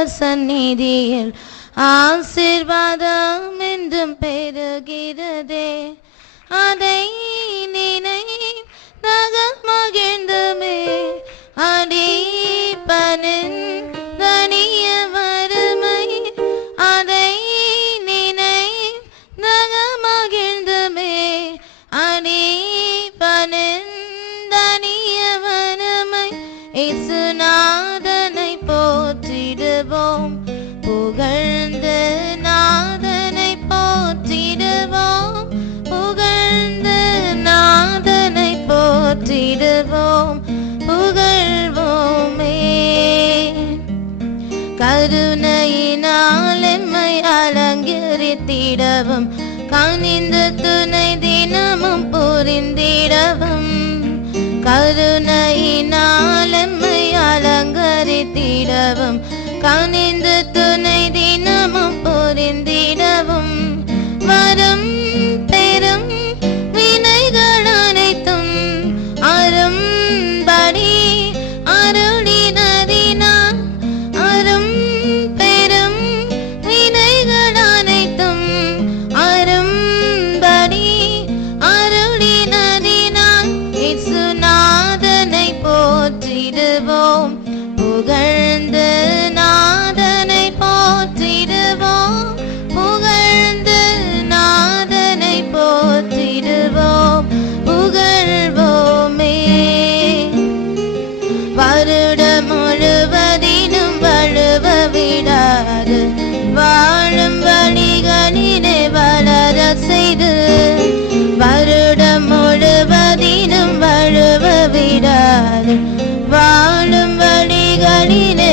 அவர் சந்நிதியில் ஆசீர்வாதம் என்றும் பெருகிறதே. அதை நினை மகிழ்ந்துமே அடிப்பனின் தனிய வறுமை. அதை நினை மகிழ்ந்துமே அடிப்பனின் தனிய வறுமை. இயேசுநாதனை போற்றிடுவோம், புகழ்ந்து நாதனை போற்றிடுவோம், புகழ்ந்து நாதனை போற்றிடுவோம், புகழ்வோமே. கருணையினால் எம்மை அலங்கரித்திடவும், கனிந்து துணை தினமும் புரிந்திடவும். கருணையினால் எம்மை அலங்கரித்திடவும், கனிந்து துணை தினமும் புரிந்திடவும். வரும் பெரும் வினைகள் அனைத்தும் அரும்படி அருளினதினால், அரும் பெரும் வினைகள் அனைத்தும் அரும்படி அருளினதினால். இயேசுநாதனை போற்றிடுவோம், புகழ்ந்து நாதனை போற்றிடுவோம், புகழ்ந்து நாதனை போற்றிடுவோம், புகழ்வோமே. வருடம் முழுவதிலும் வழுவ விடாது வாழும் வழிகளிலே வளர செய்து, வருடம் முழுவதிலும் வழுவ விடாது வாழும் வழிகளிலே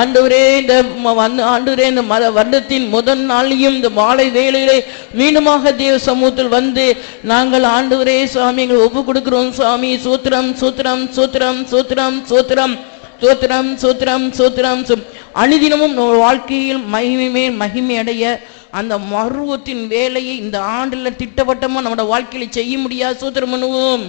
ஆண்டவரே இந்த ஆண்டவரே இந்த வருடத்தின் முதல் நாளையும் இந்த மாலை வேளையிலே மீண்டுமாக தேவ சமூகத்தில் வந்து நாங்கள் ஆண்டவரே சுவாமி எங்களை ஒப்பு கொடுக்கிறோம் சுவாமி. சூத்திரம் சூத்திரம் சூத்திரம் சூத்திரம் சூத்திரம் சூத்திரம் சூத்திரம் சூத்திரம். அனுதினமும் வாழ்க்கையில் மகிமை அடைய அந்த மருவத்தின் வேலையை இந்த ஆண்டுல திட்டவட்டமா நம்மளோட வாழ்க்கையில செய்ய முடியாது. சூத்திரம் பண்ணுவோம்.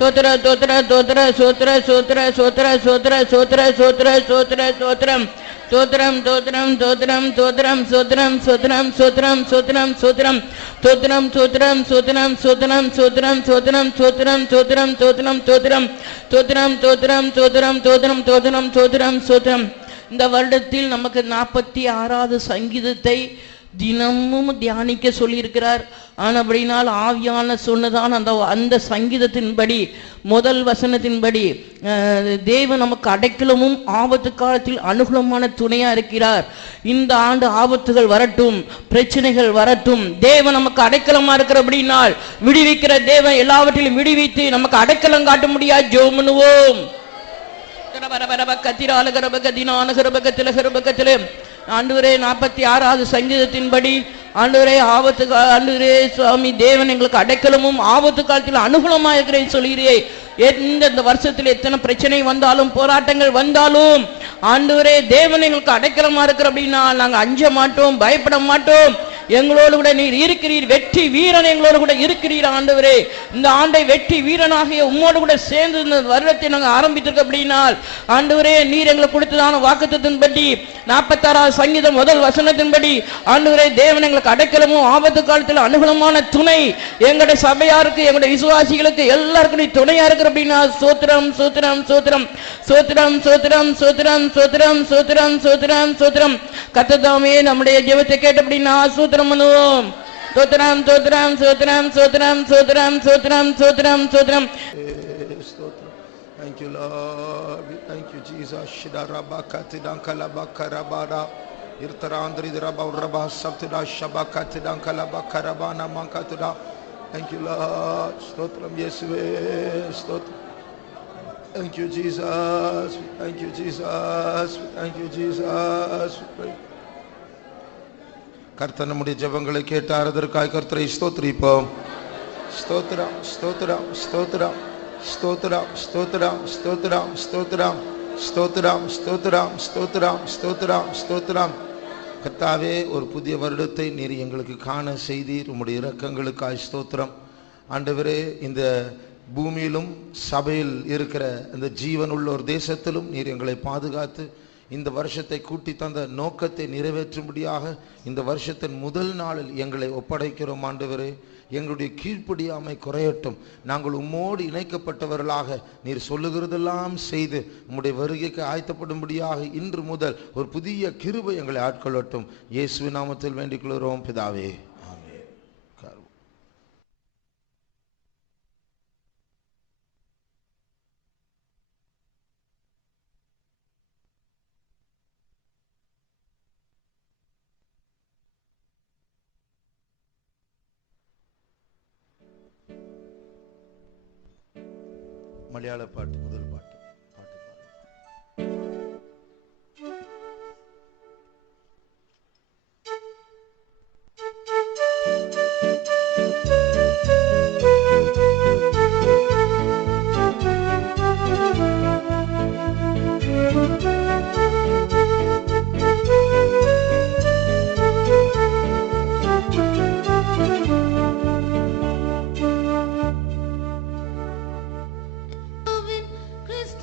தோத்திர தோத்திர தோத்திர சோத்திர சோத்திர சோத்திர சோத்திர சோத்திர சோத்திர சோத்திர சோத்திரம் தோத்திரம் தோத்திரம் தோத்திரம் தோத்திரம் சோத்திரம் சோத்திரம் சோத்திரம் சோத்திரம் சோத்திரம் தோத்திரம் சோத்திரம் சோத்திரம் சோத்திரம் சோத்திரம் சோத்திரம் சோத்திரம் சோத்திரம் சோத்திரம் தோத்திரம் தோத்திரம் தோத்திரம் தோத்திரம் தோத்திரம் தோத்திரம் சோத்திரம் சோத்திரம். இந்த வருடத்தில் நமக்கு 46வது சங்கீதத்தை தினமும் தியானிக்க சொல்லியிருக்கிறார். ஆனபடினால் ஆவியான சொன்னதான் அந்த சங்கீதத்தின்படி முதல் வசனத்தின்படி தேவன் நமக்கு அடைக்கலமும் ஆபத்து காலத்தில் அனுகூலமான துணையா இருக்கிறார். இந்த ஆண்டு ஆபத்துகள் வரட்டும், பிரச்சனைகள் வரட்டும், தேவன் நமக்கு அடைக்கலமா இருக்கிறபடினால் விடுவிக்கிற தேவன் எல்லாவற்றிலும் விடுவித்து நமக்கு அடைக்கலம் காட்ட முடியாது. ஜெபம் பண்ணுவோம். ஆண்டவரே 46வது சங்கீதத்தின்படி ஆண்டவரே ஆண்டவரே சுவாமி தேவன் எங்களுக்கு அடைக்கலமும் ஆபத்து காலத்தில் அனுகூலமா இருக்கிறேன் சொல்கிறேன். இந்த வருஷத்துல எத்தனை பிரச்சனை வந்தாலும் போராட்டங்கள் வந்தாலும் ஆண்டவரே தேவன் எங்களுக்கு அடைக்கலமா இருக்கிற அப்படின்னா நாங்க அஞ்ச மாட்டோம், பயப்பட மாட்டோம். எங்களோடு கூட நீர் இருக்கிறீர், வெற்றி வீரன் எங்களோடு கூட இருக்கிறீர். ஆண்டவரே இந்த ஆண்டை வெற்றி வீரனாகிய உம்மோடு கூட சேர்ந்து இந்த வருடத்தை நாங்கள் ஆரம்பித்திருக்க அப்படின்னால் ஆண்டவரே நீர் எங்களுக்கு கொடுத்ததான வாக்குத்தத்தின்படி 46வது சங்கீதம் முதல் வசனத்தின்படி ஆண்டவரே தேவன் எங்களுக்கு அடைக்கலமும் ஆபத்து காலத்தில் அனுகூலமான துணை எங்களுடைய சபையாருக்கு எங்களுடைய விசுவாசிகளுக்கு எல்லாருக்கும் நீ துணையா இருக்கிற அப்படின்னா சோத்திரம் சோத்திரம் சோத்திரம் சோத்திரம் சோத்திரம் சோத்திரம் சோத்திரம் சோத்திரம் சோத்திரம் சோத்திரம். கர்த்ததாமே நம்முடைய ஜெபத்தை கேட்ட அப்படின்னா சோத்திரம் பண்ணுவோம். சோத்திரம் சோத்திரம் சோத்திரம் சோத்திரம் சோத்திரம் சோத்திரம் சோத்திரம் சோத்திரம். Thank you, Lord. We thank you, Jesus. Shidarabakati dankalabakarabada irtarandri drabauraba saptida shabakati dankalabakarabana mankatuda. Thank you, Lord. Stotram Yesuve. Stotram. Thank you, Jesus. Thank you, Jesus. Thank you, Jesus. கர்த்தர் நம்முடைய ஜெபங்களை கேட்டார். அதற்காக கர்த்தரை ஸ்தோத்திரிப்போம். ஸ்தோத்திரம் ஸ்தோத்திரம் ஸ்தோத்திரம் ஸ்தோத்திரம் ஸ்தோத்திரம் ஸ்தோத்திரம் ஸ்தோத்திரம் ஸ்தோத்திரம் ஸ்தோத்திரம் ஸ்தோத்திரம் ஸ்தோத்திரம் ஸ்தோத்திரம். கர்த்தாவே ஒரு புதிய வருடத்தை நீர் எங்களுக்கு காண செய்தீர். உம்முடைய இரக்கங்களுக்காய் ஸ்தோத்திரம். ஆண்டவரே இந்த பூமியிலும் சபையில் இருக்கிற இந்த ஜீவனுள்ள ஒரு தேசத்திலும் நீர் எங்களை பாதுகாத்து இந்த வருஷத்தை கூட்டி தந்த நோக்கத்தை நிறைவேற்றும்படியாக இந்த வருஷத்தின் முதல் நாளில் எங்களை ஒப்படைக்கிறோம். ஆண்டவரே எங்களுடைய கீழ்ப்படியாமை குறையட்டும். நாங்கள் உம்மோடு இணைக்கப்பட்டவர்களாக நீர் சொல்லுகிறதெல்லாம் செய்து உம்முடைய வருகைக்கு ஆயத்தப்படும்படியாக இன்று முதல் ஒரு புதிய கிருபை எங்களை ஆட்கொள்ளட்டும். இயேசுவின் நாமத்தில் வேண்டிக் கொள்கிறோம் பிதாவே. மலையாள பாட்டு முதல் பாட்டு. Christ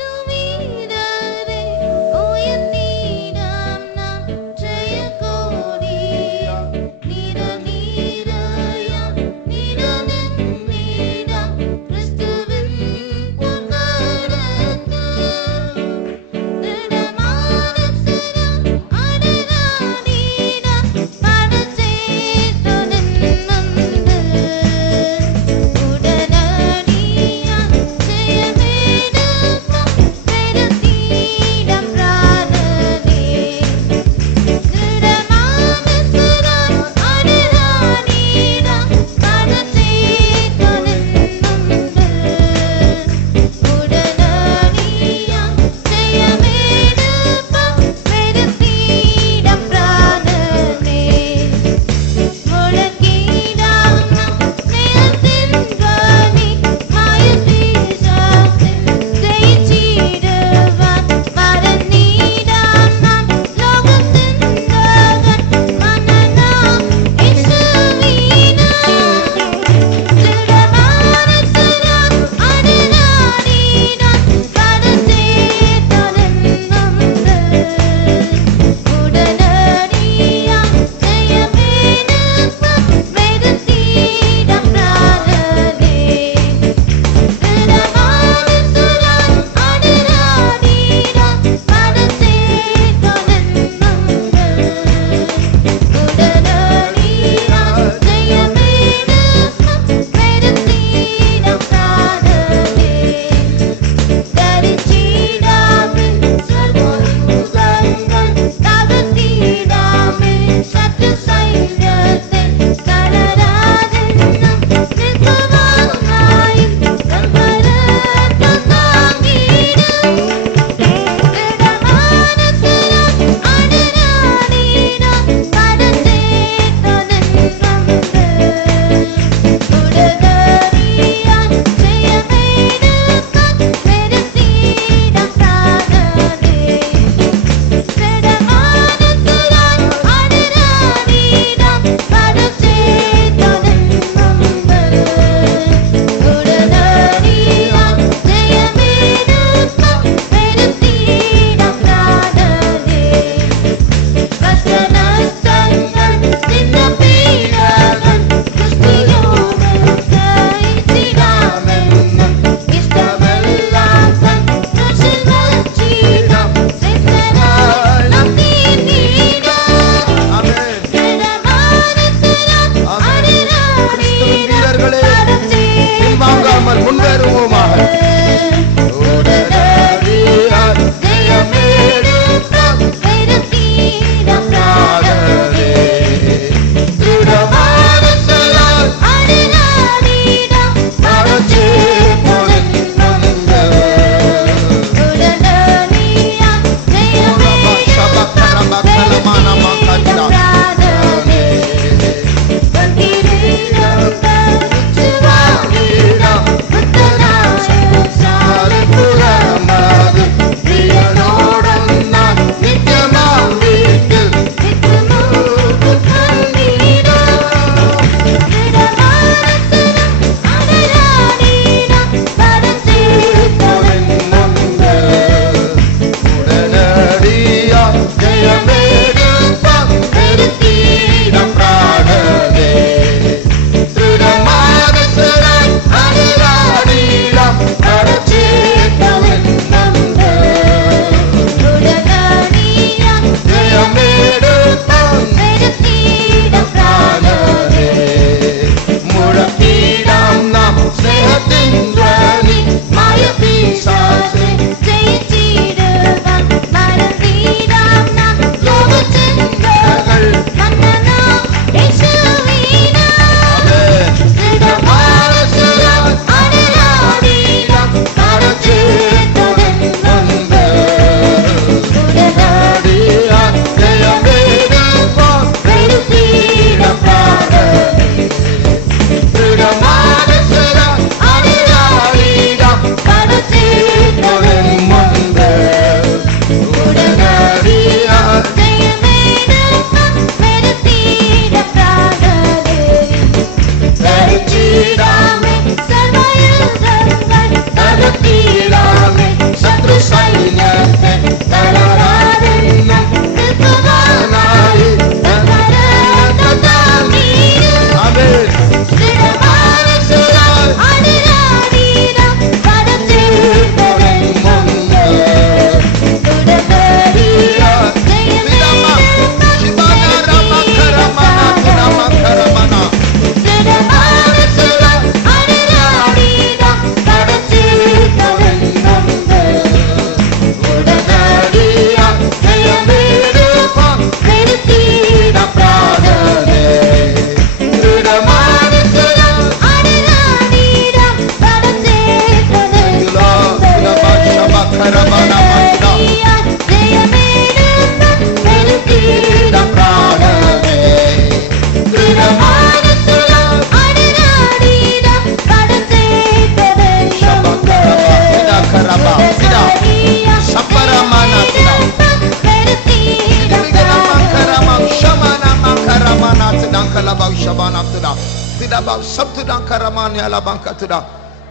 laba sabtudan karamanya labankatuda.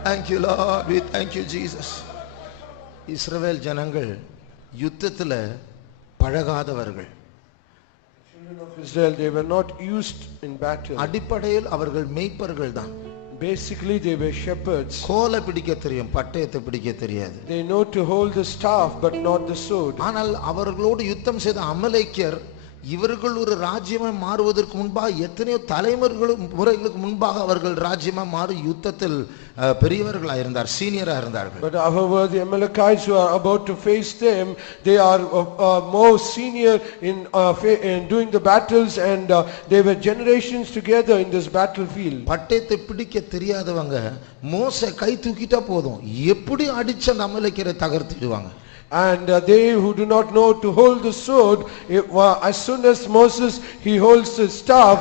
Thank you Lord, we thank you Jesus. இஸ்ரவேல் ஜனங்கள் யுத்தத்துல பழகாதவர்கள். Children of Israel, they were not used in battle. அடிப்படையில் அவர்கள் மேய்ப்பர்கள் தான். Basically they were shepherds. கோலை பிடிக்க தெரியும், பட்டயத்தை பிடிக்க தெரியாது. They know to hold the staff but not the sword. ஆனால் அவர்களோடு யுத்தம் செய்த அமலேக்கியர் இவர்கள் ஒரு ராஜ்யமாய் மாறுவதற்கு முன்பாக எத்தனையோ முறைகளுக்கு முன்பாக அவர்கள் ராஜ்யமாய் மாறி யுத்தத்தில் பெரியவர்களாக இருந்தார், சீனியரா இருந்தார்கள். But however the Amalekites who are about to face them, they are more senior in doing the battles, and they were generations together in this battlefield. பட்டயத்தை பிடிக்க தெரியாதவங்க மோசே கை தூக்கிட்டா போதும் எப்படி அடிச்ச அந்த அமலேக்கியரை தகர்த்திடுவாங்க. And they who do not know to hold the sword, as soon as Moses he holds his staff,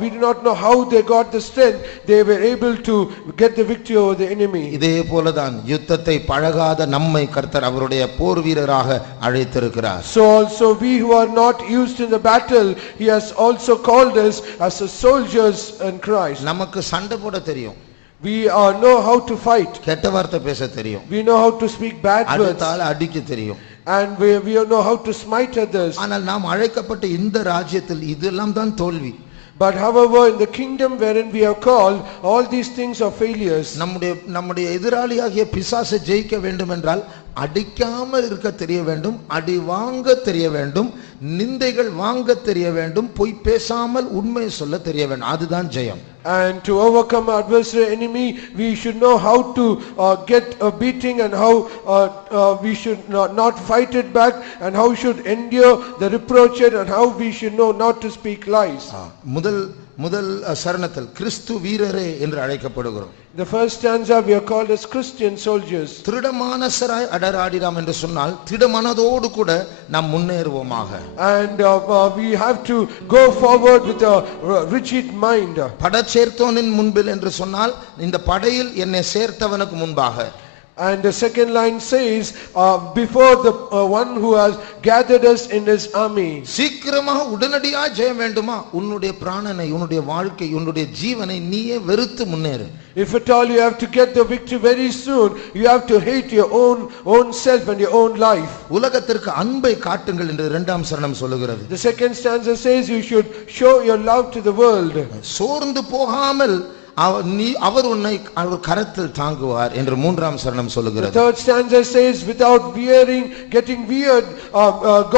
we do not know how they got the strength. They were able to get the victory over the enemy. இதே போலதான் யுத்தத்தை பழகாத நம்மை கர்த்தர் அவருடைய போர் வீரராக அழைத்திருக்கிறார். So also we who are not used in the battle, he has also called us as soldiers in Christ. நமக்கு சண்டை போட தெரியும். We know how to fight. கெட்ட வார்த்தை பேச தெரியும். We know how to speak bad words. அடுத்தால அடிக்க தெரியும். And we know how to smite others. ஆனால் நாம் அழைக்கப்பட்ட இந்த ராஜ்யத்தில் இதெல்லாம் தான் தோல்வி. But however in the kingdom wherein we are called, all these things are failures. நம்முடைய எதிராளியாகிய பிசாசை ஜெயிக்க வேண்டும் என்றால் அடிக்காமல் இருக்க தெரிய வேண்டும், அடி வாங்க தெரிய வேண்டும், நிந்தைகள் வாங்க தெரிய வேண்டும், பொய் பேசாமல் உண்மை சொல்ல தெரிய வேண்டும். அதுதான் ஜெயம். And to overcome our adversary enemy, we should know how to get a beating, and how we should not fight it back, and how we should endure the reproach, and how we should know not to speak lies. முதல் சரணத்தில் கிறிஸ்து வீரரே என்று அழைக்கப்படுகிறோம். The first stanza we are called as Christian soldiers. திருடமானசராய் அடராடினாம் என்று சொன்னால் திடமனதோடு கூட நாம் முன்னேறுவோமாக. And we have to go forward with a rigid mind. படச்சேர்த்தோனின் முன்பில் என்று சொன்னால் இந்த படையில் என்னை சேர்த்தவனுக்கு முன்பாக. And the second line says before the one who has gathered us in his army. சீக்கிரமாக உடனடியாக ஜெயம் வேண்டுமா, உன்னுடைய பிராணனை, உன்னுடைய வாழ்க்கை, உன்னுடைய ஜீவனை நீயே வெறுத்து முன்னேறு. If at all you have to get the victory very soon, you have to hate your own self and your own life. உலகத்திற்கு அன்பை காட்டுங்கள் என்று இரண்டாம் சரணம் சொல்லுகிறது. The second stanza says you should show your love to the world. சோர்ந்து போகாமல் அவர் உன்னை அவர் கரத்தில் தாங்குவார் என்று மூன்றாம் சரணம் சொல்லுகிறது. The third stanza says without getting weird,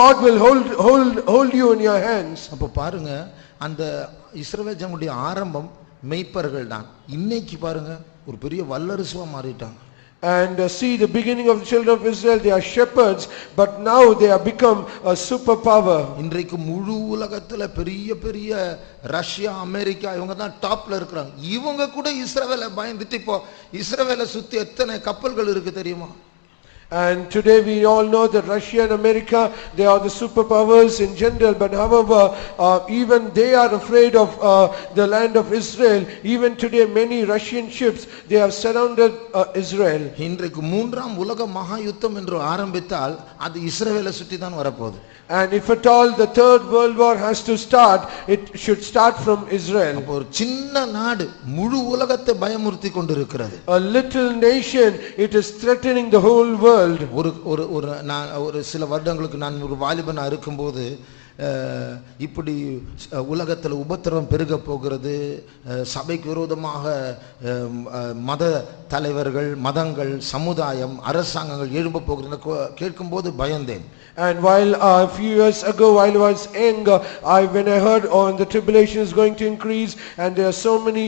God will hold you in your hands. அப்ப பாருங்க, அந்த இஸ்ரவேல் ஜனங்களுடைய ஆரம்பம் மெய்ப்பர்கள் தான். இன்னைக்கு பாருங்க ஒரு பெரிய வல்லரசுவா மாறிட்டாங்க. And see the beginning of the children of Israel, they are shepherds, but now they have become a superpower. இன்றைக்கு முழு உலகத்துல பெரிய ரஷ்யா, அமெரிக்கா இவங்க தான் டாப்ல இருக்காங்க. இவங்க கூட இஸ்ரவேலை பயந்துட்டு இப்போ இஸ்ரவேலை சுத்தி எத்தனை கப்பல்கள் இருக்கு தெரியுமா? And today we all know that Russia and America, they are the superpowers in general, but however even they are afraid of the land of Israel. Even today many Russian ships, they have surrounded Israel. இன்றைக்கு மூன்றாம் உலக மகா யுத்தம் என்று ஆரம்பித்தால் அது இஸ்ரவேலை சுற்றி தான் வரப்போகுது. And if at all the third world war has to start, it should start from Israel. ஒரு சின்ன நாடு முழு உலகத்தை பயமுறுத்தி கொண்டிருக்கிறது. A little nation, it is threatening the whole world. ஒரு சில வருடங்களுக்கு நான் ஒரு வாலிபனா இருக்கும்போது இப்படி உலகத்தில் உபத்திரவம் பெருக போகிறது, சபைக்கு விரோதமாக மத தலைவர்கள், மதங்கள், சமுதாயம், அரசாங்கங்கள் எழும்ப போகிறது கேட்கும்போது பயந்தேன். And while a few years ago, while I was young, when I heard the tribulation is going to increase, and there are so many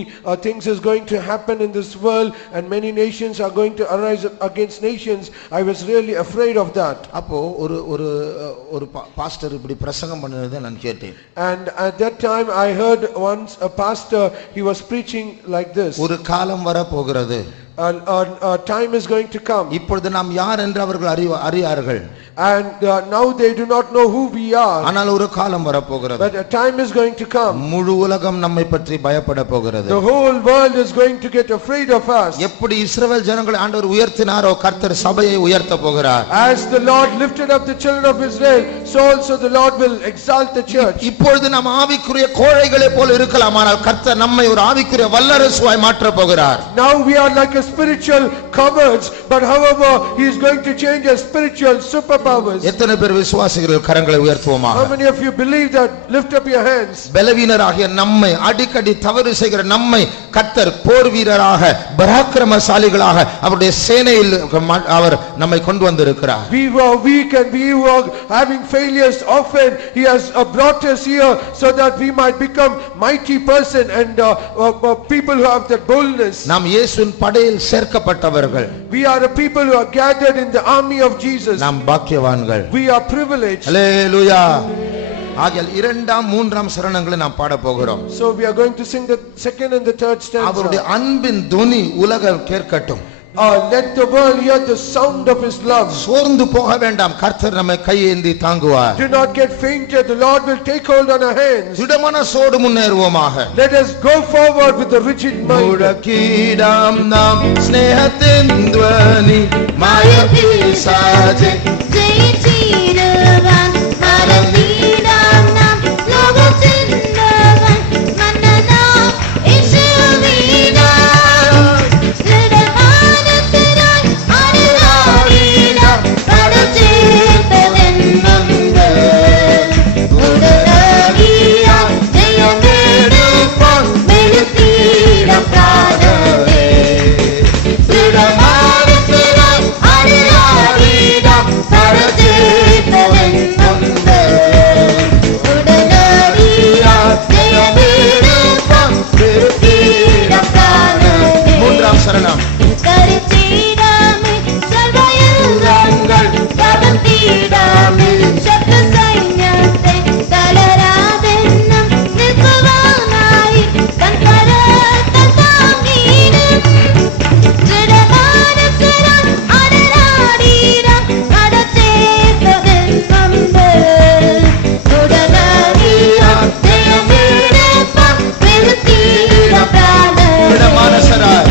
things is going to happen in this world, and many nations are going to arise against nations, I was really afraid of that. அப்போ ஒரு pastor இப்படி பிரசங்கம் பண்ணதை நான் கேட்டேன். And at that time I heard once a pastor, he was preaching like this. ஒரு காலம் வர போகிறது, time is going to come. இப்பொழுது நாம் யார் என்று அவர்கள் அறியார்கள். And now they do not know who we are. ஆனால் ஒரு காலம் வரப்போகிறது. But a time is going to come. முழு உலகம் நம்மை பற்றி பயப்பட போகிறது. The whole world is going to get afraid of us. எப்படி இஸ்ரவேல் ஜனங்களை ஆண்டவர் உயர்த்தினாரோ கர்த்தர் சபையை உயர்த்த போகிறார். As the Lord lifted up the children of Israel, so also the Lord will exalt the church. இப்பொழுது நாம் ஆவிக்குரிய கோழைகளை போல இருக்கலாம், ஆனால் கர்த்தர் நம்மை ஒரு ஆவிக்குரிய வல்லரசுவாய் மாற்ற போகிறார். Now we are like a spiritual cowards, but however he is going to change us spiritual superpowers. எத்தனை பேர் விசுவாசிகள் கரங்களை உயர்த்துவோமா? How many of you believe that? Lift up your hands. பலவீனராகிய நம்மை, அடிக்கடி தவறு செய்கிற நம்மை கர்த்தர் போர் வீரராக பராக்கிரமசாலிகளாக அவருடைய சேனையில் அவர் நம்மை கொண்டு வந்திருக்கிறார். We were weak and we were having failures often. He has brought us here so that we might become mighty person and people who have that boldness. நாம் இயேசுவின் படையில் சேர்க்கப்பட்டவர்கள். We are a people who are gathered in the army of Jesus. நாம் பாக்கியவான்கள். We are privileged. ஹல்லேலூயா. ஆகையால் இரண்டாம் மூன்றாம் சரணங்களை நாம் பாட போகிறோம். So we are going to sing the second and the third stanza. அவருடைய அன்பின் துனி உலகம் கேட்கட்டும். Let the world hear the sound of his love. சோர்ந்து போக வேண்டாம், கர்த்தர் நம்மை கையேந்தி தாங்குவார். Do not get fainted, the Lord will take hold on our hands. திடமனசோடு முன்னேறுவோமாக. Let us go forward with a rigid mind. முழக்கிடாம் நாம் ஸ்நேகத்தின் துவனி மாயபிசாசே ஜெயிச்சிடுவான் மறந்திடாம் நாம் லோகத்தின் தேவன் மன்னனா இயேசுவினா திடமானத்தினாய் அருளாடினார் படுத்தேற்பதென் நம்பு உடனடியாய் ஜெயமெடுப்பான் மெழுத்திடம் பிராணமே திடமானத்தினாய் அருளாடினார் படுத்தேற்பதென் நம்பு உடனடியாய் ஜெயமெடுப்பான் மெழுத்திடம் பிராணமே. மூன்றாம் சரணம். கருத்திடாமே சர்வயுகங்கள் கடந்திடாமே சத்ரு சைன்யத்தை தளராதென்னும் நிற்குவானாய் தன் கரத்தை தாங்கிடும் திடமானத்தினால் அடராடிடம் நடத்தேற்பதென் நம்பு உடனடியாய் ஜெயமெடுப்பான் மெழுத்திடம் பிராணமே. திடமானசராய்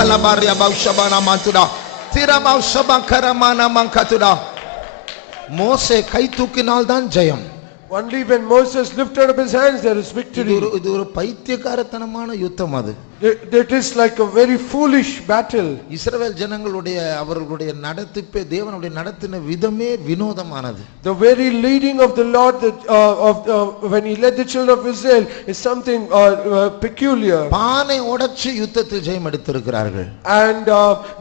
Kalabaria Baushabana Mantuda Tirabausabankara Mana Mankatuda Mose Kaitukinal dan Jayam. Only when Moses lifted up his hands there is victory. இது ஒரு பைத்தியக்காரத்தனமான யுத்தம் அது. It is like a very foolish battle. இஸ்ரவேல் ஜனங்களுடைய அவர்களுடைய நடத்திப்பே தேவனுடைய நடத்தின விதமே வினோதமானது. The very leading of the Lord when he led the children of Israel is something peculiar. பானை உடைச்சு யுத்தத்தில் ஜெயம் எடுத்திருக்கிறார்கள். And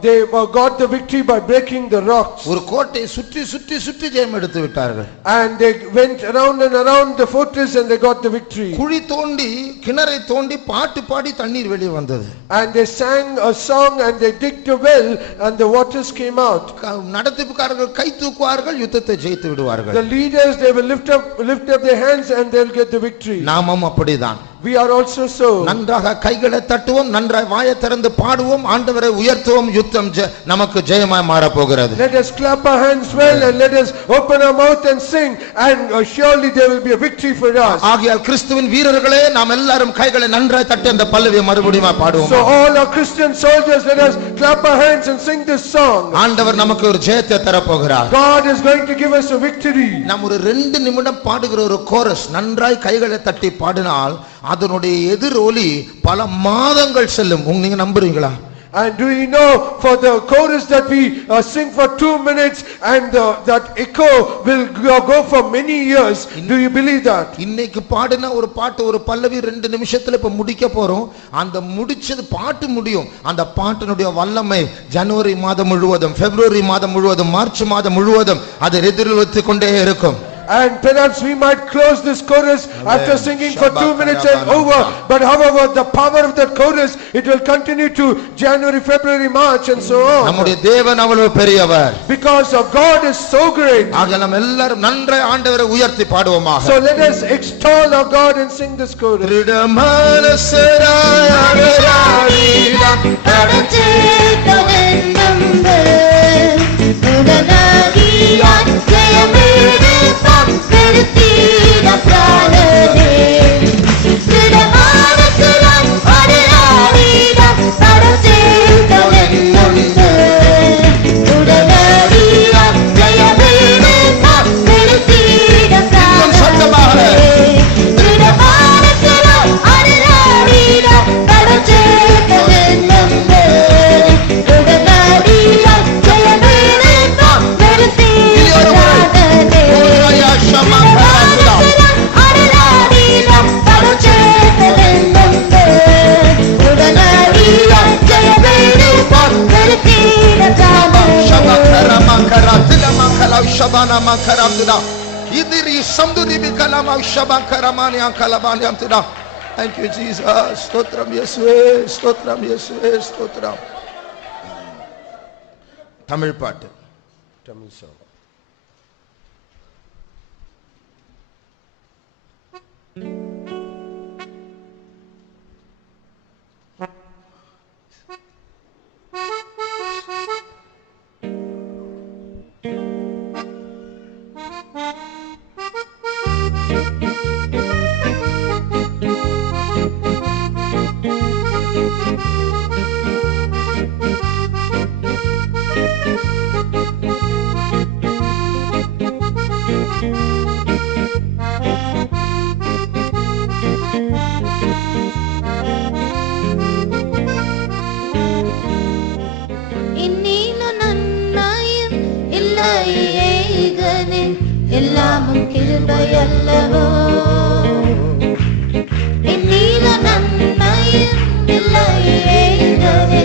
they got the victory by breaking the rocks. ஒரு கோட்டை சுற்றி சுற்றி சுற்றி ஜெயம் எடுத்து விட்டார்கள். And they went around and around the fortress and they got the victory. குழி தோண்டி கிணறை தோண்டி பாட்டு பாடி தண்ணீர் வெளியே வந்தது. And they sang a song and they digged a well and the waters came out. நடத்திப்புக்காரர்கள் கை தூக்குவார்கள், யுத்தத்தை ஜெயித்து விடுவார்கள். The leaders they will lift up their hands and they'll get the victory. நாமும் அப்படிதான். We are also so. நன்றாக கைகளை தட்டுவோம், நன்றாய் வாயை திறந்து பாடுவோம், ஆண்டவரை உயர்த்துவோம், யுத்தம் நமக்கு ஜெயமாய் மாற போகிறது. Let us clap our hands well and let us open our mouth and sing and surely there will be a victory for us. ஆகையால் கிறிஸ்துவின் வீரர்களே நாம் எல்லாரும் கைகளை நன்றாய் தட்டி அந்த பல்லவியை மறுபடியும் பாடுவோம். So all our Christian soldiers, let us clap our hands and sing this song. ஆண்டவர் நமக்கு ஒரு ஜெயத்தை தர போகிறார். God is going to give us a victory. நாம் ஒரு 2 நிமிடம் பாடுகிற ஒரு கோரஸ் நன்றாய் கைகளை தட்டி பாடினால் அதனுடைய எதிரொலி பல மாதங்கள் செல்லும். நீங்க நம்புறீங்களா? And do you know, for the chorus that we sing for 2 minutes, and that echo will go for many years? Do you believe that? இன்னைக்கு பாடின ஒரு பாட்டு ஒரு பல்லவி 2 நிமிஷத்துல இப்ப முடிக்க போறோம். அந்த முடிச்சது பாட்டு முடியும். அந்த பாட்டினுடைய வல்லமை ஜனவரி மாதம் முழுவதும், பிப்ரவரி மாதம் முழுவதும், மார்ச் மாதம் முழுவதும் அதை எதிர்த்து கொண்டே இருக்கும். And perhaps we might close this chorus after singing for 2 minutes and over. But however, the power of that chorus, it will continue to January, February, March and so on. நம்முடைய தேவன் அவ்வளவு பெரியவர். Because our God is so great. ஆக நாம் எல்லாரும் நன்றாய் ஆண்டவரை உயர்த்தி பாடுவோமாக. So let us extol our God and sing this chorus. திருடமனசராய் அழகாடினார் கடச்சேத்தவன் நம்பு உடனடியாய் ஜெயமெடுப்பான் பெருத்தீர பிராணனே திருடமனசராய் அழகாடினார் கடச்சேத்தவன் நம்பு உடனடியாய் ஜெயமெடுப்பான் பெருத்தீர பிராணனே திருடமனசராய் அழகாடினார் கடச்சேத்தவன் நம்பு உடனடியாய் ஜெயமெடுப்பான் பெருத்தீர பிராணனே அழகாடினார் கடச்சேத்தவன் நம்பு உடனடியாய் ஜெயமெடுப்பான் பெருத்தீர பிராணனே Thank you, Jesus. ஸ்தோத்திரம் இயேசுவே, ஸ்தோத்திரம் இயேசுவே, ஸ்தோத்திரம். தமிழ் பாட்டு. Tamil song. இன்னிலும் நன்மையும் இல்லையேகனே எல்லாமும் கிருபையல்லவோ இன்னிலும் நன்மையும் இல்லையேகனே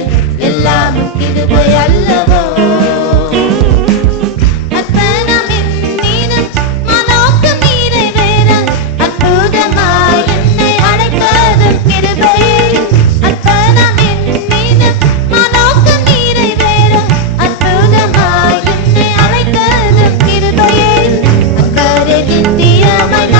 எல்லாமும் கிருபையல்லவோ அற்புதம் என்னிலும் மனோக்கம் நிறைவேற அற்புதமாய் என்னை அழைப்பதும் கிருபையே அற்புதம் என்னிலும் மனோக்கம் நிறைவேற அற்புதமாய் என்னை அழைப்பதும் கிருபையே அக்கறை நித்தியமாய்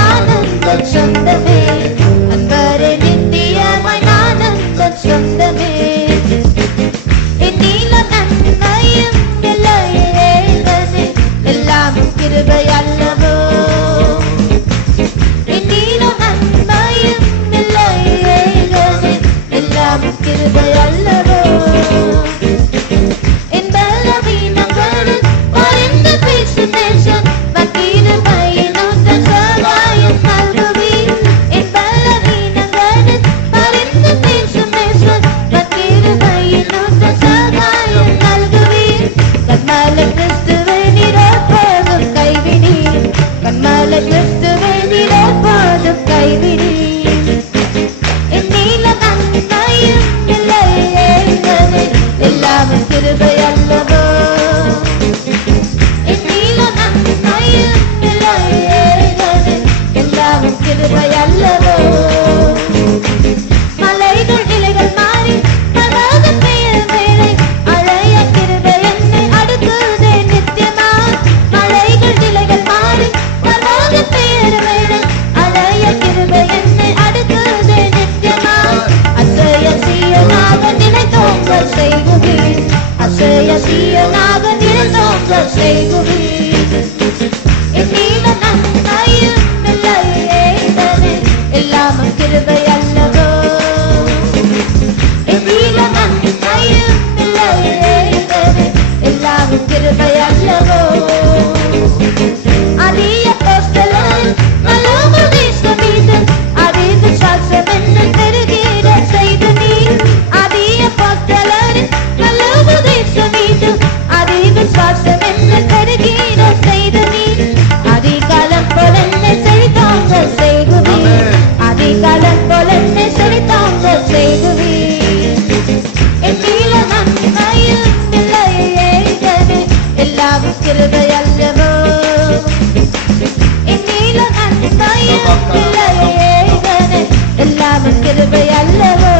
கிருபை அல்லவோ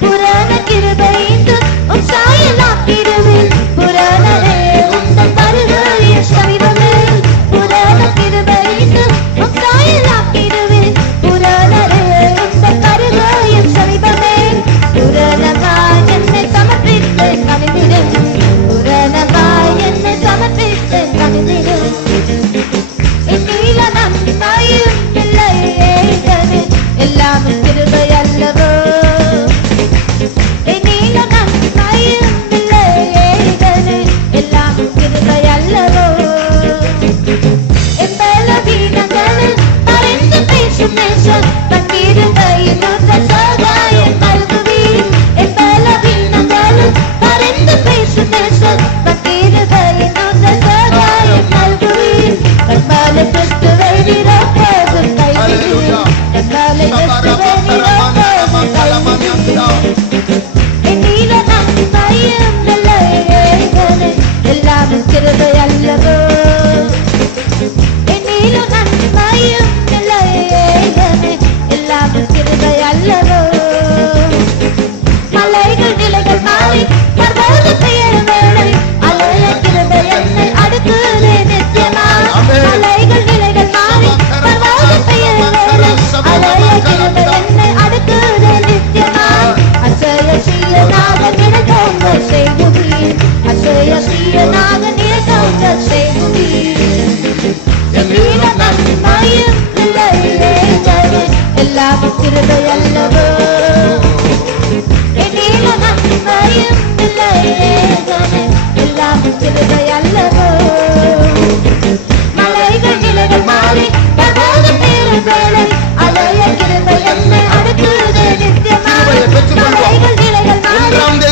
புராண கிருபை இன்று உம் சாயலாக்கிடுவேன் புராணரே உந்தன் வருகை சமீபமே புராண கிருபை இன்று உம் சாயலாக்கிடுவேன் புராணரே உந்தன் வருகை சமீபமே புராணமாய் என்னை சமர்ப்பித்தேன் கனிந்திடும் புராணமாய் என்னை சமர்ப்பித்தேன் கனிந்திடும் என்னில நன்மையும் இல்லை ஏகனே எல்லாம் கிருபை அல்லவோ என்னில நன்மையும் இல்லை ஏகனே எல்லாம் கிருபை அல்லவோ என் பலவீனங்களில் மறைந்து பேசும் நேசம் தன் கிருபையின் உற்ற சகாயம் நல்குவீர் என் பலவீனங்களில் மறைந்து பேசும் நேசம் தன் கிருபையின் உற்ற சகாயம் நல்குவீர் கண்மாலை கிறிஸ்துவை நிரப்பதும் கைவிடுவீர் கண்மாலை கிறிஸ்துவை நிரப்பதும் கைவிடுவீர் என்னில நன்மையும் இல்லை ஏகனே எல்லாம் கிருபை அல்லவோ என்னில நன்மையும் இல்லை ஏகனே எல்லாம் கிருபை அல்லவோ மலைகள் நிலைகள் மாறி பர்வத பெயர் வேளை அலைய கிருபை என்னை அடுக்குதே நித்தியமாய் மலைகள் நிலைகள் மாறி பர்வத பெயர் வேளை அலைய கிருபை என்னை அடுக்குதே நித்தியமாய் அசைய சீயனாக நினைத்தோங்க செய்குவீர் அசைய சீயனாக நினைத்தோங்க செய்குவீர் என்னில நன்மையும் இல்லை ஏகனே எல்லாம் கிருபை அல்லவோ என்னில நன்மையும் இல்லை ஏகனே எல்லாம் கிருபை அல்லவோ மலைகள் நிலைகள் மாறி பர்வத பெயர் வேளை அலைய கிருபை என்னை அடுக்குதே நித்தியமாய் மலைகள் நிலைகள் மாறி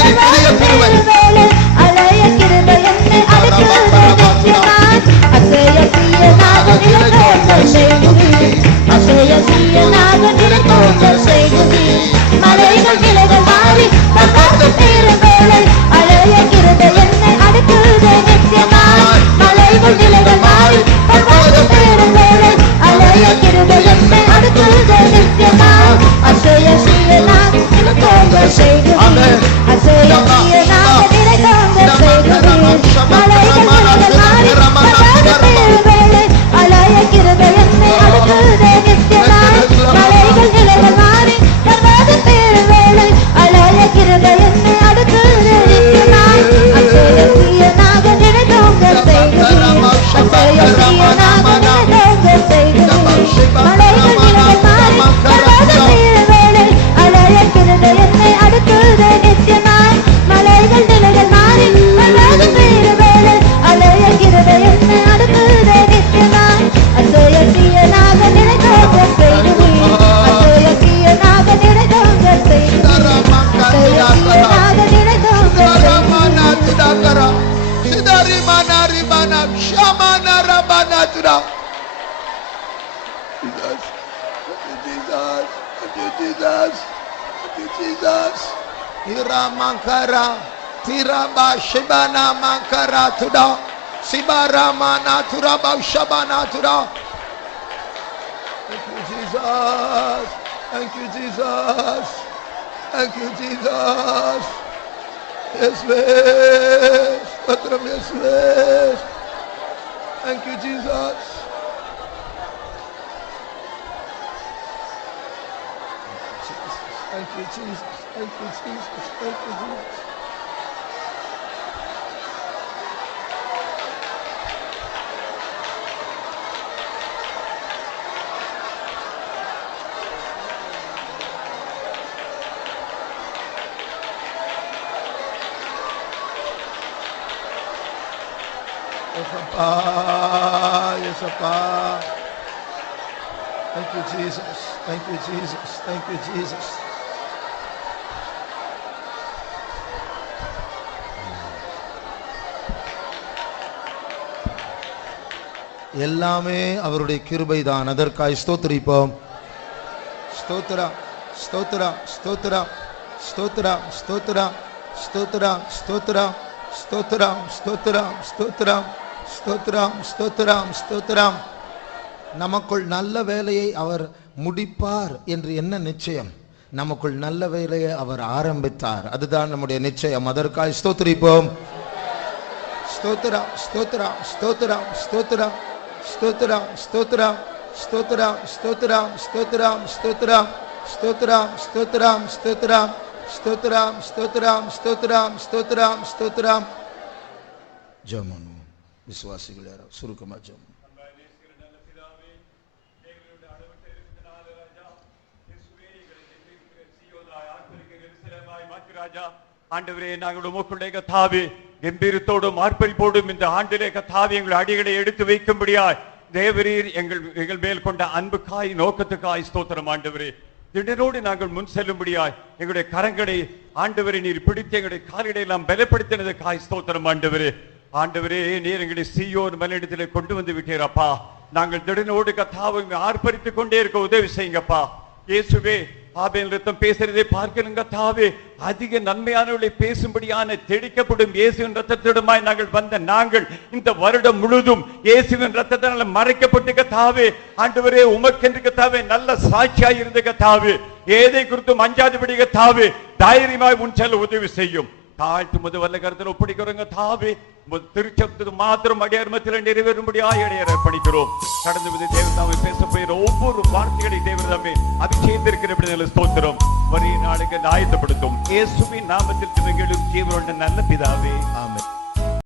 பர்வத பெயர் வேளை அலைய கிருபை என்னை அடுக்குதே நித்தியமாய் அசைய சீயனாக நிலைத்தோங்க செய்குவீர் அசைய சீயனாக நிலைத்தோங்க செய்குவீர் மலைகள் நிலைகள் மாறி பர்வத பெயர் வேளை அலைய கிருபை என்னை அடுக்குதே நித்தியமாய் மலைகள் நிலைகள் மாறி பர்வத பெயர் வேளை அலைய கிருபை என்னை அடுக்குதே நித்தியமாய் அசைய சீயனாக நிலைத்தோங்க செய்குவீர் அசைய சீயனாக நிலைத்தோங்க செய்குவீர் மலைகள் நிலைகள் மாறி பர்வத பெயர் வேளை அலைய கிருபை என்னை அடுக்குதே நித்தியமாய் மலைகள் நிலைகள் மாறி பர்வத பெயர் வேளை அலைய கிருபை என்னை அடுக்குதே நித்தியமாய் அசைய சீயனாக நிலைத்தோங்க செய்குவீர் அசைய சீயனாக நிலைத்தோங்க செய்குவீர் மலைகள் நிலைகள் மாறி பர்வத பெயர் வேளை அலைய கிருபை என்னை அடுக்குதே நித்தியமாய் மலைகள் நிலைகள் மாறி பர்வத பெயர் வேளை அலைய கிருபை என்னை அடுக்குதே நித்தியமாய் அசைய சீயனாக நிலைத்தோங்க செய்குவீர் அசைய சீயனாக நிலைத்தோங்க செய்குவீர் அசைய சீயனாக நிலைத்தோங்க செய்குவீர் Iramankara Tiraba Shibana Mankara Tuda Sibaramana Turaba Shabana Tuda. Thank you, Jesus. Thank you, Jesus. Thank you, Jesus. Yes, yes. Patram, yes, yes. Thank you, Jesus. Thank you, Jesus. Thank you, Jesus. Thank you, Jesus. Yes, Papa. Thank you, Jesus. Thank you, Jesus. Thank you, Jesus. எல்லாமே அவருடைய கிருபைதான். அதற்காய் ஸ்தோத்திரிப்போம். ஸ்தோத்திரம், ஸ்தோத்திரம், ஸ்தோத்திரம், ஸ்தோத்திரம், ஸ்தோத்திரம், ஸ்தோத்திரம், ஸ்தோத்திரம், ஸ்தோத்திரம், ஸ்தோத்திரம், ஸ்தோத்திரம், ஸ்தோத்திரம், ஸ்தோத்திரம், ஸ்தோத்திரம். நமக்குள் நல்ல வேலையை அவர் முடிப்பார் என்று என்ன நிச்சயம்? நமக்குள் நல்ல வேலையை அவர் ஆரம்பித்தார், அதுதான் நம்முடைய நிச்சயம். அதற்காய் ஸ்தோத்திரிப்போம். ஸ்தோத்திரம், ஸ்தோத்திரம், ஸ்தோத்திரம், ஸ்தோத்திரம், ஸ்தோத்திரம், ஸ்தோத்திரம், ஸ்தோத்திரம், ஸ்தோத்திரம், ஸ்தோத்திரம், ஸ்தோத்திரம், ஸ்தோத்திரம், ஸ்தோத்திரம், ஸ்தோத்திரம், ஸ்தோத்திரம், ஸ்தோத்திரம், ஸ்தோத்திரம், ஸ்தோத்திரம், ஸ்தோத்திரம். ஜெபம் விசுவாசிகள் யாரோ சுருக்கமா ஜெபம். ஆண்டவரே, நாங்கள் உமக்குள்ளே கர்த்தாவே கம்பீரத்தோடும் ஆர்ப்பரிப்போடும் இந்த ஆண்டிலே கர்த்தாவே எங்கள் அடிகளை எடுத்து வைக்கும்படியாய் தேவரீர் எங்கள் மேல் கொண்ட அன்புக்காய் நோக்கத்துக்காய் ஸ்தோத்திரம். ஆண்டவரே, திடனோடு நாங்கள் முன் செல்லும்படியாய் எங்களுடைய கரங்களை ஆண்டவரே நீர் பிடித்து எங்களுடைய கால்களை எல்லாம் பலப்படுத்தினதுக்காய் ஸ்தோத்திரம். ஆண்டவரே, ஆண்டவரே, நீர் எங்களை சீயோன் மலையிடத்திலே கொண்டு வந்து விட்டீரப்பா. நாங்கள் திடனோடு கர்த்தாவை ஆர்ப்பரித்துக் கொண்டே இருக்க உதவி செய்யுங்கப்பா. இயேசுவே, ஆபேல் ரத்தம் பேசுறதை பார்க்கலுங்க தாவே, அதிக நன்மையானவர்களை பேசும்படியான தெளிக்கப்படும் இயேசுவின் ரத்தத்திடமாய் நாங்கள் வந்த நாங்கள் இந்த வருடம் முழுதும் இயேசுவின் ரத்தத்தினால மறைக்கப்பட்டு கத்தாவே ஆண்டவரே உமக்கென்று கத்தாவே நல்ல சாட்சியாய் இருந்த கத்தாவே, ஏதை குறித்தும் அஞ்சாதபடி கத்தாவே தைரியமாய் முன் செல்ல உதவி செய்யும். தாழ்த்து முது வல்ல கருத்தில் ஒப்படைக்கிறோங்க தாவே. திருச்சபத்துக்கு மாத்திரம் அடியார்மத்தில் நிறைவேறும்படியாய் அடையார் அர்ப்பணிக்கிறோம். கடந்த வித தேவதாவை பேச போகிற ஒவ்வொரு வார்த்தைகளை தேவதாமே அபிஷேகத்திருக்கிற ஸ்தோத்திரம் வரிய நாளுக்கு ஆயத்தப்படுத்தும். இயேசுவின் நாமத்தில் ஜீவனுள்ள நல்ல பிதாவே, ஆமென்.